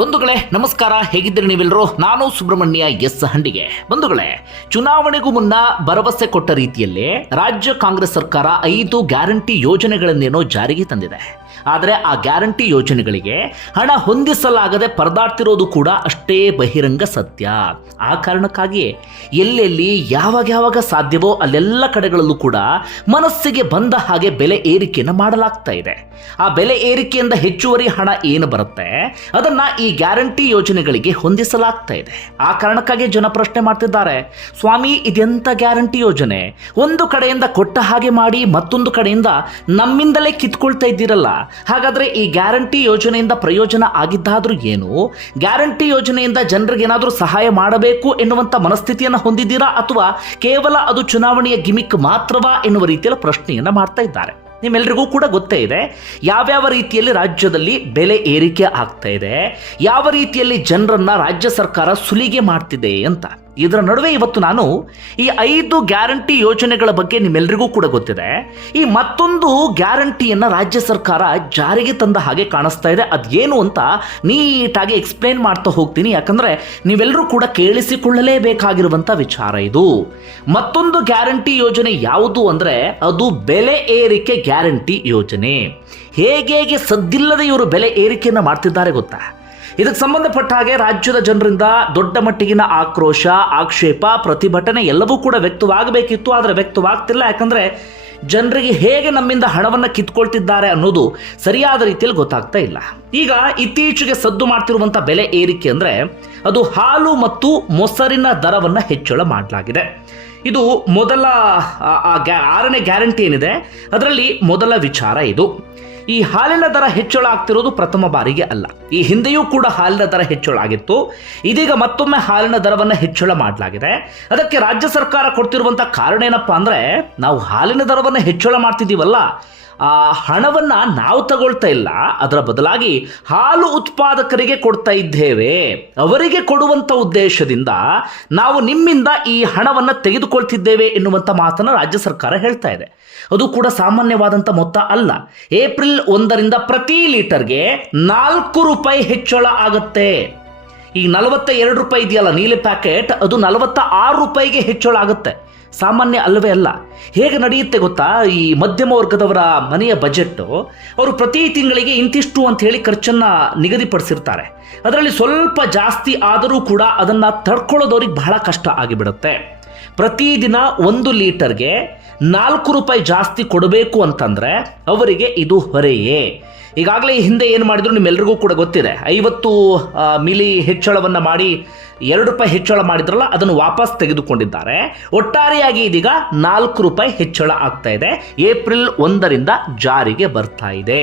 ಬಂಧುಗಳೇ, ನಮಸ್ಕಾರ. ಹೇಗಿದ್ದೀರಿ ನೀವೆಲ್ಲರೂ? ನಾನು ಸುಬ್ರಹ್ಮಣ್ಯ ಎಸ್ ಹಂಡಿಗೆ. ಬಂಧುಗಳೇ, ಚುನಾವಣೆಗೂ ಮುನ್ನ ಭರವಸೆ ಕೊಟ್ಟ ರೀತಿಯಲ್ಲೇ ರಾಜ್ಯ ಕಾಂಗ್ರೆಸ್ ಸರ್ಕಾರ ಐದು ಗ್ಯಾರಂಟಿ ಯೋಜನೆಗಳನ್ನೇನೋ ಜಾರಿಗೆ ತಂದಿದೆ. ಆದರೆ ಆ ಗ್ಯಾರಂಟಿ ಯೋಜನೆಗಳಿಗೆ ಹಣ ಹೊಂದಿಸಲಾಗದೆ ಪರದಾಡ್ತಿರೋದು ಕೂಡ ಅಷ್ಟೇ ಬಹಿರಂಗ ಸತ್ಯ. ಆ ಕಾರಣಕ್ಕಾಗಿ ಎಲ್ಲೆಲ್ಲಿ, ಯಾವಾಗ ಯಾವಾಗ ಸಾಧ್ಯವೋ ಅಲ್ಲೆಲ್ಲ ಕಡೆಗಳಲ್ಲೂ ಕೂಡ ಮನಸ್ಸಿಗೆ ಬಂದ ಹಾಗೆ ಬೆಲೆ ಏರಿಕೆಯನ್ನು ಮಾಡಲಾಗ್ತಾ ಇದೆ. ಆ ಬೆಲೆ ಏರಿಕೆಯಿಂದ ಹೆಚ್ಚುವರಿ ಹಣ ಏನು ಬರುತ್ತೆ? ಅದನ್ನ ಈ ಗ್ಯಾರಂಟಿ ಯೋಜನೆಗಳಿಗೆ ಹೊಂದಿಸಲಾಗ್ತಾ ಇದೆ. ಆ ಕಾರಣಕ್ಕಾಗಿ ಜನ ಪ್ರಶ್ನೆ ಮಾಡ್ತಿದ್ದಾರೆ, ಸ್ವಾಮಿ ಇದೆಂಥ ಗ್ಯಾರಂಟಿ ಯೋಜನೆ? ಒಂದು ಕಡೆಯಿಂದ ಕೊಟ್ಟ ಹಾಗೆ ಮಾಡಿ ಮತ್ತೊಂದು ಕಡೆಯಿಂದ ನಮ್ಮಿಂದಲೇ ಕಿತ್ಕೊಳ್ತಾ ಇದ್ದೀರಲ್ಲ. ಹಾಗಾದ್ರೆ ಈ ಗ್ಯಾರಂಟಿ ಯೋಜನೆಯಿಂದ ಪ್ರಯೋಜನ ಆಗಿದ್ದಾದ್ರೂ ಏನು? ಗ್ಯಾರಂಟಿ ಯೋಜನೆಯಿಂದ ಜನರಿಗೆ ಏನಾದರೂ ಸಹಾಯ ಮಾಡಬೇಕು ಎನ್ನುವಂಥ ಮನಸ್ಥಿತಿಯನ್ನು ಹೊಂದಿದ್ದೀರಾ ಅಥವಾ ಕೇವಲ ಅದು ಚುನಾವಣೆಯ ಗಿಮಿಕ್ ಮಾತ್ರವಾ ಎನ್ನುವ ರೀತಿಯಲ್ಲಿ ಪ್ರಶ್ನೆಯನ್ನು ಮಾಡ್ತಾ ಇದ್ದಾರೆ. ನಿಮ್ಮೆಲ್ಲರಿಗೂ ಕೂಡ ಗೊತ್ತೇ ಇದೆ. ಯಾವ್ಯಾವ ರೀತಿಯಲ್ಲಿ ರಾಜ್ಯದಲ್ಲಿ ಬೆಲೆ ಏರಿಕೆ ಆಗ್ತಾ ಇದೆ. ಯಾವ ರೀತಿಯಲ್ಲಿ ಜನರನ್ನ ರಾಜ್ಯ ಸರ್ಕಾರ ಸುಲಿಗೆ ಮಾಡ್ತಿದೆ ಅಂತ. ಇದರ ನಡುವೆ ಇವತ್ತು ನಾನು ಈ ಐದು ಗ್ಯಾರಂಟಿ ಯೋಜನೆಗಳ ಬಗ್ಗೆ ನಿಮ್ಮೆಲ್ಲರಿಗೂ ಕೂಡ ಗೊತ್ತಿದೆ. ಈ ಮತ್ತೊಂದು ಗ್ಯಾರಂಟಿಯನ್ನ ರಾಜ್ಯ ಸರ್ಕಾರ ಜಾರಿಗೆ ತಂದ ಹಾಗೆ ಕಾಣಿಸ್ತಾ ಇದೆ. ಅದೇನು ಅಂತ ನೀಟಾಗಿ ಎಕ್ಸ್ಪ್ಲೇನ್ ಮಾಡ್ತಾ ಹೋಗ್ತೀನಿ. ಯಾಕಂದ್ರೆ ನೀವೆಲ್ಲರೂ ಕೂಡ ಕೇಳಿಸಿಕೊಳ್ಳಲೇಬೇಕಾಗಿರುವಂಥ ವಿಚಾರ ಇದು. ಮತ್ತೊಂದು ಗ್ಯಾರಂಟಿ ಯೋಜನೆ ಯಾವುದು ಅಂದ್ರೆ ಅದು ಬೆಲೆ ಏರಿಕೆ ಗ್ಯಾರಂಟಿ ಯೋಜನೆ. ಹೇಗೆ ಹೇಗೆ ಸದ್ದಿಲ್ಲದೆ ಇವರು ಬೆಲೆ ಏರಿಕೆಯನ್ನು ಮಾಡ್ತಿದ್ದಾರೆ ಗೊತ್ತಾ? ಇದಕ್ಕೆ ಸಂಬಂಧಪಟ್ಟ ಹಾಗೆ ರಾಜ್ಯದ ಜನರಿಂದ ದೊಡ್ಡ ಮಟ್ಟಿಗಿನ ಆಕ್ರೋಶ, ಆಕ್ಷೇಪ, ಪ್ರತಿಭಟನೆ ಎಲ್ಲವೂ ಕೂಡ ವ್ಯಕ್ತವಾಗಬೇಕಿತ್ತು. ಆದರೆ ವ್ಯಕ್ತವಾಗ್ತಿಲ್ಲ. ಯಾಕಂದ್ರೆ ಜನರಿಗೆ ಹೇಗೆ ನಮ್ಮಿಂದ ಹಣವನ್ನು ಕಿತ್ಕೊಳ್ತಿದ್ದಾರೆ ಅನ್ನೋದು ಸರಿಯಾದ ರೀತಿಯಲ್ಲಿ ಗೊತ್ತಾಗ್ತಾ ಇಲ್ಲ. ಈಗ ಇತ್ತೀಚೆಗೆ ಸದ್ದು ಮಾಡ್ತಿರುವಂಥ ಬೆಲೆ ಏರಿಕೆ ಅಂದರೆ ಅದು ಹಾಲು ಮತ್ತು ಮೊಸರಿನ ದರವನ್ನು ಹೆಚ್ಚಳ ಮಾಡಲಾಗಿದೆ. ಇದು ಮೊದಲ ಆರನೇ ಗ್ಯಾರಂಟಿ ಏನಿದೆ? ಅದರಲ್ಲಿ ಮೊದಲ ವಿಚಾರ ಇದು. ಈ ಹಾಲಿನ ದರ ಹೆಚ್ಚಳ ಆಗ್ತಿರೋದು ಪ್ರಥಮ ಬಾರಿಗೆ ಅಲ್ಲ. ಈ ಹಿಂದೆಯೂ ಕೂಡ ಹಾಲಿನ ದರ ಹೆಚ್ಚಳ ಆಗಿತ್ತು ಇದೀಗ ಮತ್ತೊಮ್ಮೆ ಹಾಲಿನ ದರವನ್ನು ಹೆಚ್ಚಳ ಮಾಡಲಾಗಿದೆ. ಅದಕ್ಕೆ ರಾಜ್ಯ ಸರ್ಕಾರ ಕೊಡ್ತಿರುವಂಥ ಕಾರಣ ಏನಪ್ಪಾ ಅಂದ್ರೆ, ನಾವು ಹಾಲಿನ ದರವನ್ನು ಹೆಚ್ಚಳ ಮಾಡ್ತಿದ್ದೀವಲ್ಲ, ಆ ಹಣವನ್ನ ನಾವು ತಗೊಳ್ತಾ ಇಲ್ಲ. ಅದರ ಬದಲಾಗಿ ಹಾಲು ಉತ್ಪಾದಕರಿಗೆ ಕೊಡ್ತಾ ಇದ್ದೇವೆ. ಅವರಿಗೆ ಕೊಡುವಂತ ಉದ್ದೇಶದಿಂದ ನಾವು ನಿಮ್ಮಿಂದ ಈ ಹಣವನ್ನು ತೆಗೆದುಕೊಳ್ತಿದ್ದೇವೆ ಎನ್ನುವಂಥ ಮಾತನ್ನು ರಾಜ್ಯ ಸರ್ಕಾರ ಹೇಳ್ತಾ ಇದೆ. ಅದು ಕೂಡ ಸಾಮಾನ್ಯವಾದಂಥ ಮೊತ್ತ ಅಲ್ಲ. ಏಪ್ರಿಲ್ ಒಂದರಿಂದ ಪ್ರತಿ ಲೀಟರ್ಗೆ ನಾಲ್ಕು ರೂಪಾಯಿ ಹೆಚ್ಚಳ ಆಗುತ್ತೆ. ಈಗ ನಲವತ್ತ ಎರಡು ರೂಪಾಯಿ ಇದೆಯಲ್ಲ ನೀಲಿ ಪ್ಯಾಕೆಟ್, ಅದು ನಲವತ್ತ ಆರು ರೂಪಾಯಿಗೆ ಹೆಚ್ಚಳ ಆಗುತ್ತೆ. ಸಾಮಾನ್ಯ ಅಲ್ಲವೇ ಅಲ್ಲ. ಹೇಗೆ ನಡೆಯುತ್ತೆ ಗೊತ್ತಾ? ಈ ಮಧ್ಯಮ ವರ್ಗದವರ ಮನೆಯ ಬಜೆಟ್ ಅವರು ಪ್ರತಿ ತಿಂಗಳಿಗೆ ಇಂತಿಷ್ಟು ಅಂತ ಹೇಳಿ ಖರ್ಚನ್ನ ನಿಗದಿಪಡಿಸಿರ್ತಾರೆ. ಅದರಲ್ಲಿ ಸ್ವಲ್ಪ ಜಾಸ್ತಿ ಆದರೂ ಕೂಡ ಅದನ್ನ ತಡ್ಕೊಳ್ಳೋದವ್ರಿಗೆ ಬಹಳ ಕಷ್ಟ ಆಗಿಬಿಡುತ್ತೆ. ಪ್ರತಿದಿನ ಒಂದು ಲೀಟರ್ಗೆ ನಾಲ್ಕು ರೂಪಾಯಿ ಜಾಸ್ತಿ ಕೊಡಬೇಕು ಅಂತಂದರೆ ಅವರಿಗೆ ಇದು ಹೊರೆಯೇ. ಈಗಾಗಲೇ ಹಿಂದೆ ಏನು ಮಾಡಿದ್ರು ನಿಮ್ಮೆಲ್ಲರಿಗೂ ಕೂಡ ಗೊತ್ತಿದೆ. ಐವತ್ತು ಮಿಲಿ ಹೆಚ್ಚಳವನ್ನು ಮಾಡಿ ಎರಡು ರೂಪಾಯಿ ಹೆಚ್ಚಳ ಮಾಡಿದ್ರಲ್ಲ, ಅದನ್ನು ವಾಪಸ್ ತೆಗೆದುಕೊಂಡಿದ್ದಾರೆ. ಒಟ್ಟಾರೆಯಾಗಿ ಇದೀಗ ನಾಲ್ಕು ರೂಪಾಯಿ ಹೆಚ್ಚಳ ಆಗ್ತಾ ಇದೆ. ಏಪ್ರಿಲ್ ಒಂದರಿಂದ ಜಾರಿಗೆ ಬರ್ತಾ ಇದೆ.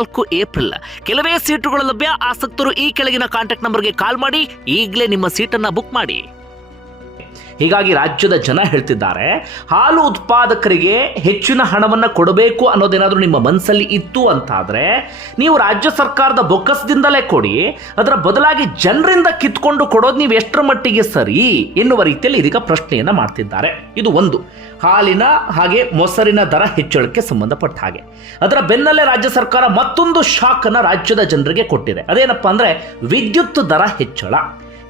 ಏಪ್ರಿಲ್. ಕೆಲವೇ ಸೀಟುಗಳು ಲಭ್ಯ, ಆಸಕ್ತರು ಈ ಕೆಳಗಿನ ಕಾಂಟ್ಯಾಕ್ಟ್ ನಂಬರ್ಗೆ ಕಾಲ್ ಮಾಡಿ, ಈಗಲೇ ನಿಮ್ಮ ಸೀಟನ್ನ ಬುಕ್ ಮಾಡಿ. ಹೀಗಾಗಿ ರಾಜ್ಯದ ಜನ ಹೇಳ್ತಿದ್ದಾರೆ, ಹಾಲು ಉತ್ಪಾದಕರಿಗೆ ಹೆಚ್ಚಿನ ಹಣವನ್ನು ಕೊಡಬೇಕು ಅನ್ನೋದೇನಾದರೂ ನಿಮ್ಮ ಮನಸ್ಸಲ್ಲಿ ಇತ್ತು ಅಂತಾದರೆ, ನೀವು ರಾಜ್ಯ ಸರ್ಕಾರದ ಬೊಕ್ಕಸದಿಂದಲೇ ಕೊಡಿ, ಅದರ ಬದಲಾಗಿ ಜನರಿಂದ ಕಿತ್ಕೊಂಡು ಕೊಡೋದು ನೀವು ಎಷ್ಟರ ಮಟ್ಟಿಗೆ ಸರಿ ಎನ್ನುವ ರೀತಿಯಲ್ಲಿ ಇದೀಗ ಪ್ರಶ್ನೆಯನ್ನು ಮಾಡ್ತಿದ್ದಾರೆ. ಇದು ಒಂದು. ಹಾಲಿನ ಹಾಗೆ ಮೊಸರಿನ ದರ ಹೆಚ್ಚಳಕ್ಕೆ ಸಂಬಂಧಪಟ್ಟ ಹಾಗೆ. ಅದರ ಬೆನ್ನಲ್ಲೇ ರಾಜ್ಯ ಸರ್ಕಾರ ಮತ್ತೊಂದು ಶಾಕ್ ಅನ್ನ ರಾಜ್ಯದ ಜನರಿಗೆ ಕೊಟ್ಟಿದೆ. ಅದೇನಪ್ಪ ಅಂದ್ರೆ ವಿದ್ಯುತ್ ದರ ಹೆಚ್ಚಳ.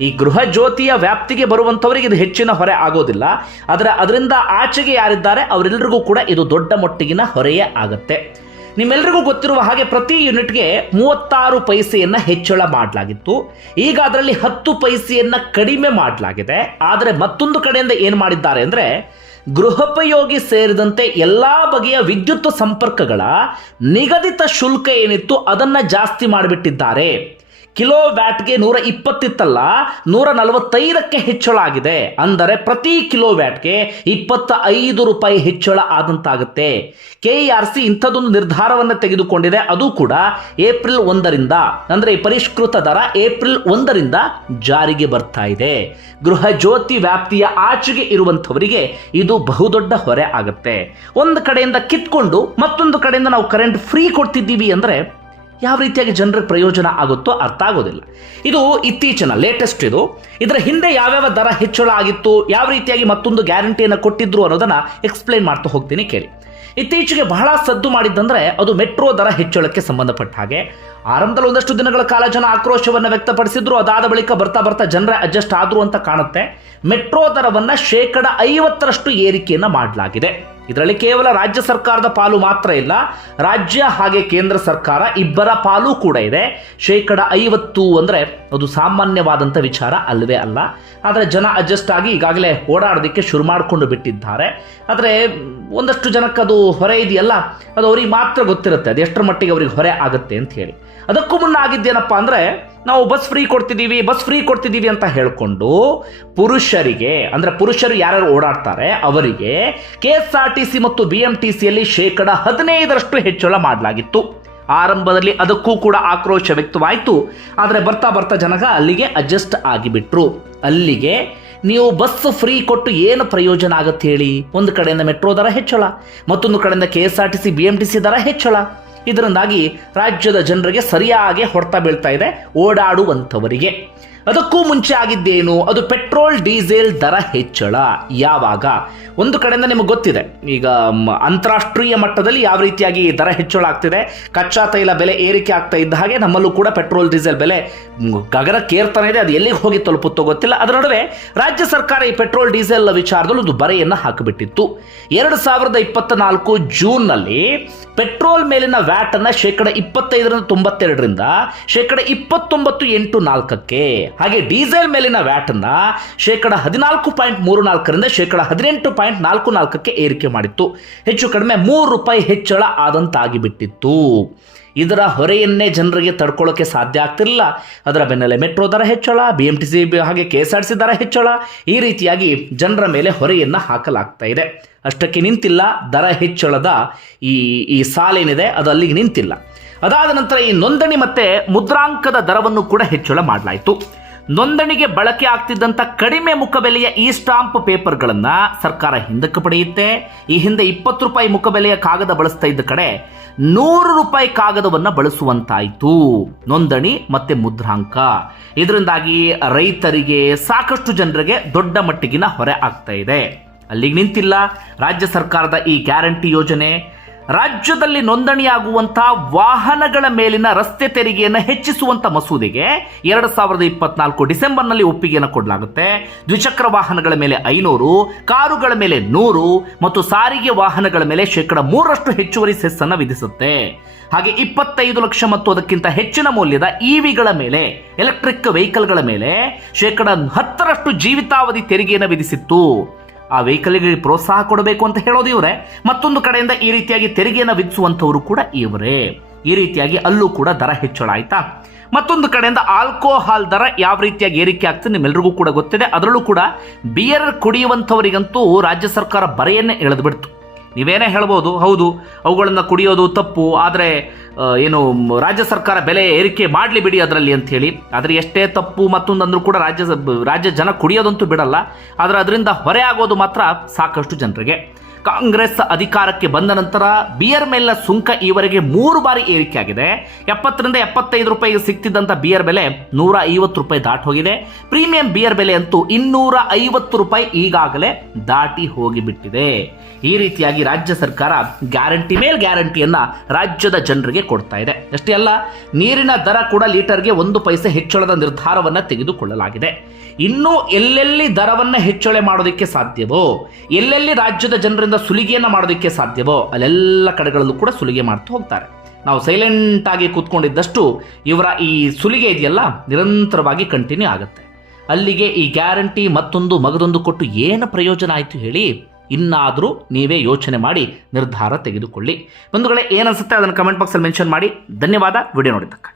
ಈ ಗೃಹ ಜ್ಯೋತಿಯ ವ್ಯಾಪ್ತಿಗೆ ಬರುವಂಥವರಿಗೆ ಇದು ಹೆಚ್ಚಿನ ಹೊರೆ ಆಗೋದಿಲ್ಲ. ಆದರೆ ಅದರಿಂದ ಆಚೆಗೆ ಯಾರಿದ್ದಾರೆ ಅವರೆಲ್ಲರಿಗೂ ಕೂಡ ಇದು ದೊಡ್ಡ ಮಟ್ಟಿಗಿನ ಹೊರೆಯೇ ಆಗುತ್ತೆ. ನಿಮ್ಮೆಲ್ಲರಿಗೂ ಗೊತ್ತಿರುವ ಹಾಗೆ ಪ್ರತಿ ಯೂನಿಟ್ಗೆ ಮೂವತ್ತಾರು ಪೈಸೆಯನ್ನ ಹೆಚ್ಚಳ ಮಾಡಲಾಗಿತ್ತು. ಈಗ ಅದರಲ್ಲಿ ಹತ್ತು ಪೈಸೆಯನ್ನು ಕಡಿಮೆ ಮಾಡಲಾಗಿದೆ. ಆದರೆ ಮತ್ತೊಂದು ಕಡೆಯಿಂದ ಏನು ಮಾಡಿದ್ದಾರೆ ಅಂದರೆ, ಗೃಹೋಪಯೋಗಿ ಸೇರಿದಂತೆ ಎಲ್ಲ ಬಗೆಯ ವಿದ್ಯುತ್ ಸಂಪರ್ಕಗಳ ನಿಗದಿತ ಶುಲ್ಕ ಏನಿತ್ತು ಅದನ್ನು ಜಾಸ್ತಿ ಮಾಡಿಬಿಟ್ಟಿದ್ದಾರೆ. ಕಿಲೋ ವ್ಯಾಟ್ಗೆ ನೂರ ಇಪ್ಪತ್ತಿತ್ತಲ್ಲ, ನೂರ ನಲವತ್ತೈದಕ್ಕೆ ಹೆಚ್ಚಳ ಆಗಿದೆ. ಅಂದರೆ ಪ್ರತಿ ಕಿಲೋ ವ್ಯಾಟ್ಗೆ ಇಪ್ಪತ್ತ ಐದು ರೂಪಾಯಿ ಹೆಚ್ಚಳ ಆದಂತಾಗುತ್ತೆ. ಕೆ ಆರ್ ಸಿ ಇಂಥದ್ದೊಂದು ನಿರ್ಧಾರವನ್ನು ತೆಗೆದುಕೊಂಡಿದೆ. ಅದು ಕೂಡ ಏಪ್ರಿಲ್ ಒಂದರಿಂದ, ಅಂದರೆ ಪರಿಷ್ಕೃತ ದರ ಏಪ್ರಿಲ್ ಒಂದರಿಂದ ಜಾರಿಗೆ ಬರ್ತಾ ಇದೆ. ಗೃಹ ಜ್ಯೋತಿ ವ್ಯಾಪ್ತಿಯ ಆಚೆಗೆ ಇರುವಂಥವರಿಗೆ ಇದು ಬಹುದೊಡ್ಡ ಹೊರೆ ಆಗುತ್ತೆ. ಒಂದು ಕಡೆಯಿಂದ ಕಿತ್ಕೊಂಡು ಮತ್ತೊಂದು ಕಡೆಯಿಂದ ನಾವು ಕರೆಂಟ್ ಫ್ರೀ ಕೊಡ್ತಿದ್ದೀವಿ ಅಂದರೆ ಯಾವ ರೀತಿಯಾಗಿ ಜನರಿಗೆ ಪ್ರಯೋಜನ ಆಗುತ್ತೋ ಅರ್ಥ ಆಗೋದಿಲ್ಲ. ಇದು ಇತ್ತೀಚಿನ ಲೇಟೆಸ್ಟ್ ಇದು. ಇದರ ಹಿಂದೆ ಯಾವ್ಯಾವ ದರ ಹೆಚ್ಚಳ ಆಗಿತ್ತು, ಯಾವ ರೀತಿಯಾಗಿ ಮತ್ತೊಂದು ಗ್ಯಾರಂಟಿಯನ್ನು ಕೊಟ್ಟಿದ್ರು ಅನ್ನೋದನ್ನು ಎಕ್ಸ್ಪ್ಲೈನ್ ಮಾಡ್ತಾ ಹೋಗ್ತೀನಿ ಕೇಳಿ. ಇತ್ತೀಚೆಗೆ ಬಹಳ ಸದ್ದು ಮಾಡಿದ್ದಂದ್ರೆ ಅದು ಮೆಟ್ರೋ ದರ ಹೆಚ್ಚಳಕ್ಕೆ ಸಂಬಂಧಪಟ್ಟ ಹಾಗೆ. ಆರಂಭದಲ್ಲಿ ಒಂದಷ್ಟು ದಿನಗಳ ಕಾಲ ಜನ ಆಕ್ರೋಶವನ್ನು ವ್ಯಕ್ತಪಡಿಸಿದ್ರು, ಅದಾದ ಬಳಿಕ ಬರ್ತಾ ಬರ್ತಾ ಜನರ ಅಡ್ಜಸ್ಟ್ ಆದ್ರು ಅಂತ ಕಾಣುತ್ತೆ. ಮೆಟ್ರೋ ದರವನ್ನು ಶೇಕಡ ಐವತ್ತರಷ್ಟು ಏರಿಕೆಯನ್ನ ಮಾಡಲಾಗಿದೆ. ಇದರಲ್ಲಿ ಕೇವಲ ರಾಜ್ಯ ಸರ್ಕಾರದ ಪಾಲು ಮಾತ್ರ ಇಲ್ಲ, ರಾಜ್ಯ ಹಾಗೆ ಕೇಂದ್ರ ಸರ್ಕಾರ ಇಬ್ಬರ ಪಾಲು ಕೂಡ ಇದೆ. ಶೇಕಡ ಐವತ್ತು ಅಂದರೆ ಅದು ಸಾಮಾನ್ಯವಾದಂಥ ವಿಚಾರ ಅಲ್ಲವೇ ಅಲ್ಲ. ಆದರೆ ಜನ ಅಡ್ಜಸ್ಟ್ ಆಗಿ ಈಗಾಗಲೇ ಓಡಾಡೋದಕ್ಕೆ ಶುರು ಮಾಡಿಕೊಂಡು ಬಿಟ್ಟಿದ್ದಾರೆ. ಆದರೆ ಒಂದಷ್ಟು ಜನಕ್ಕೆ ಅದು ಹೊರೆ ಇದೆಯಲ್ಲ, ಅದು ಅವ್ರಿಗೆ ಮಾತ್ರ ಗೊತ್ತಿರುತ್ತೆ, ಅದು ಎಷ್ಟರ ಮಟ್ಟಿಗೆ ಅವ್ರಿಗೆ ಹೊರೆ ಆಗುತ್ತೆ ಅಂತ ಹೇಳಿ. ಅದಕ್ಕೂ ಮುನ್ನ ಆಗಿದ್ದೇನಪ್ಪ ಅಂದರೆ ನಾವು ಬಸ್ ಫ್ರೀ ಕೊಡ್ತಿದ್ದೀವಿ, ಬಸ್ ಫ್ರೀ ಕೊಡ್ತಿದ್ದೀವಿ ಅಂತ ಹೇಳಿಕೊಂಡು ಪುರುಷರಿಗೆ, ಅಂದರೆ ಪುರುಷರು ಯಾರ್ಯಾರು ಓಡಾಡ್ತಾರೆ, ಅವರಿಗೆ K S R T C ಮತ್ತು ಬಿ ಎಂ ಟಿ ಸಿಯಲ್ಲಿ ಶೇಕಡ ಹದಿನೈದರಷ್ಟು ಹೆಚ್ಚಳ ಮಾಡಲಾಗಿತ್ತು. ಆರಂಭದಲ್ಲಿ ಅದಕ್ಕೂ ಕೂಡ ಆಕ್ರೋಶ ವ್ಯಕ್ತವಾಯಿತು. ಆದರೆ ಬರ್ತಾ ಬರ್ತಾ ಜನಗ ಅಲ್ಲಿಗೆ ಅಡ್ಜಸ್ಟ್ ಆಗಿಬಿಟ್ರು. ಅಲ್ಲಿಗೆ ನೀವು ಬಸ್ ಫ್ರೀ ಕೊಟ್ಟು ಏನು ಪ್ರಯೋಜನ ಆಗುತ್ತೆ ಹೇಳಿ? ಒಂದು ಕಡೆಯಿಂದ ಮೆಟ್ರೋ ದರ ಹೆಚ್ಚಳ, ಮತ್ತೊಂದು ಕಡೆಯಿಂದ K S R T C, B M T C ದರ ಹೆಚ್ಚಳ. ಇದರಿಂದಾಗಿ ರಾಜ್ಯದ ಜನರಿಗೆ ಸರಿಯಾಗಿ ಹೊಡೆತ ಬೀಳ್ತಾ ಇದೆ ಓಡಾಡುವಂಥವರಿಗೆ. ಅದಕ್ಕೂ ಮುಂಚೆ ಆಗಿದ್ದೇನು? ಅದು ಪೆಟ್ರೋಲ್, ಡೀಸೆಲ್ ದರ ಹೆಚ್ಚಳ. ಯಾವಾಗ? ಒಂದು ಕಡೆಯಿಂದ ನಿಮಗೆ ಗೊತ್ತಿದೆ. ಈಗ ಅಂತಾರಾಷ್ಟ್ರೀಯ ಮಟ್ಟದಲ್ಲಿ ಯಾವ ರೀತಿಯಾಗಿ ದರ ಹೆಚ್ಚಳ ಆಗ್ತಿದೆ? ಕಚ್ಚಾ ತೈಲ ಬೆಲೆ ಏರಿಕೆ ಆಗ್ತಾ ಇದ್ದ ಹಾಗೆ ನಮ್ಮಲ್ಲೂ ಕೂಡ ಪೆಟ್ರೋಲ್, ಡೀಸೆಲ್ ಬೆಲೆ ಗಗನಕ್ಕೇರ್ತಾನೆ ಗಗನಕ್ಕೆ ಇದೆ. ಅದು ಎಲ್ಲಿಗೆ ಹೋಗಿ ತಲುಪುತ್ತೋ ಗೊತ್ತಿಲ್ಲ. ಅದರ ನಡುವೆ ರಾಜ್ಯ ಸರ್ಕಾರ ಈ ಪೆಟ್ರೋಲ್, ಡೀಸೆಲ್ ವಿಚಾರದಲ್ಲಿ ಒಂದು ಬರೆಯನ್ನು ಹಾಕಿಬಿಟ್ಟಿತ್ತು. ಎರಡು ಸಾವಿರದ ಇಪ್ಪತ್ತ ನಾಲ್ಕು ಜೂನ್ನಲ್ಲಿ ಪೆಟ್ರೋಲ್ ಮೇಲಿನ ವ್ಯಾಟ್ ಅನ್ನ ಶೇಕಡ ಇಪ್ಪತ್ತೈದರಿಂದ ತೊಂಬತ್ತೆರಡರಿಂದ ಶೇಕಡ ಇಪ್ಪತ್ತೊಂಬತ್ತು ಎಂಟು ನಾಲ್ಕಕ್ಕೆ ಹಾಗೆ ಡೀಸೆಲ್ ಮೇಲಿನ ವ್ಯಾಟ್ ಅನ್ನ ಶೇಕಡ ಹದಿನಾಲ್ಕು ಪಾಯಿಂಟ್ ಮೂರು ನಾಲ್ಕರಿಂದ ಶೇಕಡ ಹದಿನೆಂಟು ಪಾಯಿಂಟ್ ನಾಲ್ಕು ನಾಲ್ಕಕ್ಕೆ ಏರಿಕೆ ಮಾಡಿತ್ತು. ಹೆಚ್ಚು ಕಡಿಮೆ ಮೂರು ರೂಪಾಯಿ ಹೆಚ್ಚಳ ಆದಂತಾಗಿಬಿಟ್ಟಿತ್ತು. ಇದರ ಹೊರೆಯನ್ನೇ ಜನರಿಗೆ ತಡ್ಕೊಳ್ಳೋಕೆ ಸಾಧ್ಯ ಆಗ್ತಿರಲಿಲ್ಲ. ಅದರ ಬೆನ್ನಲ್ಲೇ ಮೆಟ್ರೋ ದರ ಹೆಚ್ಚಳ ಬಿ ಎಂ ಟಿ ಸಿ ಹಾಗೆ ಕೆ ಎಸ್ ಆರ್ ಸಿ ದರ ಹೆಚ್ಚಳ, ಈ ರೀತಿಯಾಗಿ ಜನರ ಮೇಲೆ ಹೊರೆಯನ್ನು ಹಾಕಲಾಗ್ತಾ ಇದೆ. ಅಷ್ಟಕ್ಕೆ ನಿಂತಿಲ್ಲ, ದರ ಹೆಚ್ಚಳದ ಈ ಈ ಸಾಲೇನಿದೆ ಅದು ಅಲ್ಲಿಗೆ ನಿಂತಿಲ್ಲ. ಅದಾದ ನಂತರ ಈ ನೋಂದಣಿ ಮತ್ತೆ ಮುದ್ರಾಂಕದ ದರವನ್ನು ಕೂಡ ಹೆಚ್ಚಳ ಮಾಡಲಾಯಿತು. ನೋಂದಣಿಗೆ ಬಳಕೆ ಆಗ್ತಿದ್ದಂಥ ಕಡಿಮೆ ಮುಖಬೆಲೆಯ ಈ ಸ್ಟಾಂಪ್ ಪೇಪರ್ಗಳನ್ನು ಸರ್ಕಾರ ಹಿಂದಕ್ಕೆ ಪಡೆಯುತ್ತೆ. ಈ ಹಿಂದೆ ಇಪ್ಪತ್ತು ರೂಪಾಯಿ ಮುಖಬೆಲೆಯ ಕಾಗದ ಬಳಸ್ತಾ ಇದ್ದ ಕಡೆ ನೂರು ರೂಪಾಯಿ ಕಾಗದವನ್ನು ಬಳಸುವಂತಾಯಿತು. ನೋಂದಣಿ ಮತ್ತೆ ಮುದ್ರಾಂಕ. ಇದರಿಂದಾಗಿ ರೈತರಿಗೆ ಸಾಕಷ್ಟು ಜನರಿಗೆ ದೊಡ್ಡ ಮಟ್ಟಿಗಿನ ಹೊರೆ ಆಗ್ತಾ ಇದೆ. ಅಲ್ಲಿಗೆ ನಿಂತಿಲ್ಲ. ರಾಜ್ಯ ಸರ್ಕಾರದ ಈ ಗ್ಯಾರಂಟಿ ಯೋಜನೆ ರಾಜ್ಯದಲ್ಲಿ ನೋಂದಣಿಯಾಗುವಂಥ ವಾಹನಗಳ ಮೇಲಿನ ರಸ್ತೆ ತೆರಿಗೆಯನ್ನು ಹೆಚ್ಚಿಸುವಂಥ ಮಸೂದೆಗೆ ಎರಡು ಸಾವಿರದ ಇಪ್ಪತ್ನಾಲ್ಕು ಡಿಸೆಂಬರ್ನಲ್ಲಿ ಒಪ್ಪಿಗೆಯನ್ನು ಕೊಡಲಾಗುತ್ತೆ. ದ್ವಿಚಕ್ರ ವಾಹನಗಳ ಮೇಲೆ ಐನೂರು, ಕಾರುಗಳ ಮೇಲೆ ನೂರು ಮತ್ತು ಸಾರಿಗೆ ವಾಹನಗಳ ಮೇಲೆ ಶೇಕಡ ಮೂರರಷ್ಟು ಹೆಚ್ಚುವರಿ ಸೆಸ್ಸನ್ನು ವಿಧಿಸುತ್ತೆ. ಹಾಗೆ ಇಪ್ಪತ್ತೈದು ಲಕ್ಷ ಮತ್ತು ಅದಕ್ಕಿಂತ ಹೆಚ್ಚಿನ ಮೌಲ್ಯದ ಇವಿಗಳ ಮೇಲೆ, ಎಲೆಕ್ಟ್ರಿಕ್ ವೆಹಿಕಲ್ಗಳ ಮೇಲೆ ಶೇಕಡ ಹತ್ತರಷ್ಟು ಜೀವಿತಾವಧಿ ತೆರಿಗೆಯನ್ನು ವಿಧಿಸಿತ್ತು. ಆ ವೆಹಿಕಲ್ಗಳಿಗೆ ಪ್ರೋತ್ಸಾಹ ಕೊಡಬೇಕು ಅಂತ ಹೇಳೋದು ಇವರೇ. ಮತ್ತೊಂದು ಕಡೆಯಿಂದ ಈ ರೀತಿಯಾಗಿ ತೆರಿಗೆಯನ್ನು ವಿಧಿಸುವಂಥವರು ಕೂಡ ಇವರೇ. ಈ ರೀತಿಯಾಗಿ ಅಲ್ಲೂ ಕೂಡ ದರ ಹೆಚ್ಚಳ ಆಯ್ತಾ? ಮತ್ತೊಂದು ಕಡೆಯಿಂದ ಆಲ್ಕೋಹಾಲ್ ದರ ಯಾವ ರೀತಿಯಾಗಿ ಏರಿಕೆ ಆಗ್ತದೆ ನಿಮ್ಮೆಲ್ಲರಿಗೂ ಕೂಡ ಗೊತ್ತಿದೆ. ಅದರಲ್ಲೂ ಕೂಡ ಬಿಯರ್ ಕುಡಿಯುವಂಥವರಿಗಂತೂ ರಾಜ್ಯ ಸರ್ಕಾರ ಬರೆಯನ್ನೇ ಎಳೆದು ಬಿಡ್ತು. ನೀವೇನೇ ಹೇಳ್ಬೋದು, ಹೌದು, ಅವುಗಳನ್ನು ಕುಡಿಯೋದು ತಪ್ಪು, ಆದರೆ ಏನು, ರಾಜ್ಯ ಸರ್ಕಾರ ಬೆಲೆ ಏರಿಕೆ ಮಾಡಲಿ ಬಿಡಿ ಅದರಲ್ಲಿ ಅಂಥೇಳಿ ಆದರೆ ಎಷ್ಟೇ ತಪ್ಪು ಮತ್ತೊಂದು ಅಂದ್ರೂ ಕೂಡ ರಾಜ್ಯ ರಾಜ್ಯ ಜನ ಕುಡಿಯೋದಂತೂ ಬಿಡಲ್ಲ. ಆದರೆ ಅದರಿಂದ ಹೊರೆ ಆಗೋದು ಮಾತ್ರ ಸಾಕಷ್ಟು ಜನರಿಗೆ. ಕಾಂಗ್ರೆಸ್ ಅಧಿಕಾರಕ್ಕೆ ಬಂದ ನಂತರ ಬಿಯರ್ ಮೇಲಿನ ಸುಂಕ ಈವರೆಗೆ ಮೂರು ಬಾರಿ ಏರಿಕೆಯಾಗಿದೆ. ಎಪ್ಪತ್ತರಿಂದ ಎಪ್ಪತ್ತೈದು ರೂಪಾಯಿಗೆ ಸಿಗ್ತಿದ್ದಂಥ ಬಿಯರ್ ಬೆಲೆ ನೂರ ಐವತ್ತು ರೂಪಾಯಿ ದಾಟಿ ಹೋಗಿದೆ. ಪ್ರೀಮಿಯಂ ಬಿಯರ್ ಬೆಲೆ ಅಂತೂ ಇನ್ನೂರ ಐವತ್ತು ರೂಪಾಯಿ ಈಗಾಗಲೇ ದಾಟಿ ಹೋಗಿಬಿಟ್ಟಿದೆ. ಈ ರೀತಿಯಾಗಿ ರಾಜ್ಯ ಸರ್ಕಾರ ಗ್ಯಾರಂಟಿ ಮೇಲ್ ಗ್ಯಾರಂಟಿಯನ್ನ ರಾಜ್ಯದ ಜನರಿಗೆ ಕೊಡ್ತಾ ಇದೆ. ಅಷ್ಟೇ ಅಲ್ಲ, ನೀರಿನ ದರ ಕೂಡ ಲೀಟರ್ಗೆ ಒಂದು ಪೈಸೆ ಹೆಚ್ಚಳದ ನಿರ್ಧಾರವನ್ನ ತೆಗೆದುಕೊಳ್ಳಲಾಗಿದೆ. ಇನ್ನು ಎಲ್ಲೆಲ್ಲಿ ದರವನ್ನ ಹೆಚ್ಚಳ ಮಾಡೋದಕ್ಕೆ ಸಾಧ್ಯವೋ, ಎಲ್ಲೆಲ್ಲಿ ರಾಜ್ಯದ ಜನರಿಂದ ಸುಲಿಗೆಯನ್ನ ಮಾಡೋದಕ್ಕೆ ಸಾಧ್ಯವೋ? ಅಲ್ಲೆಲ್ಲ ಕಡೆಗಳಲ್ಲೂ ಕೂಡ ಸುಲಿಗೆ ಮಾಡ್ತಾ ಹೋಗ್ತಾರೆ. ನಾವು ಸೈಲೆಂಟಾಗಿ ಕೂತ್ಕೊಂಡಿದ್ದಷ್ಟು ಇವರ ಈ ಸುಲಿಗೆ ಇದೆಯಲ್ಲ, ನಿರಂತರವಾಗಿ ಕಂಟಿನ್ಯೂ ಆಗುತ್ತೆ. ಅಲ್ಲಿಗೆ ಈ ಗ್ಯಾರಂಟಿ ಮತ್ತೊಂದು ಮಗದೊಂದು ಕೊಟ್ಟು ಏನು ಪ್ರಯೋಜನ ಆಯಿತು ಹೇಳಿ, ಇನ್ನಾದರೂ ನೀವೇ ಯೋಚನೆ ಮಾಡಿ, ನಿರ್ಧಾರ ತೆಗೆದುಕೊಳ್ಳಿ. ಬಂಧುಗಳೇ ಏನನ್ಸುತ್ತೆ ಅದನ್ನು ಕಮೆಂಟ್ ಬಾಕ್ಸಲ್ಲಿ ಮೆನ್ಷನ್ ಮಾಡಿ. ಧನ್ಯವಾದ. ವಿಡಿಯೋ ನೋಡಿದ್ದಕ್ಕಾಗಿ.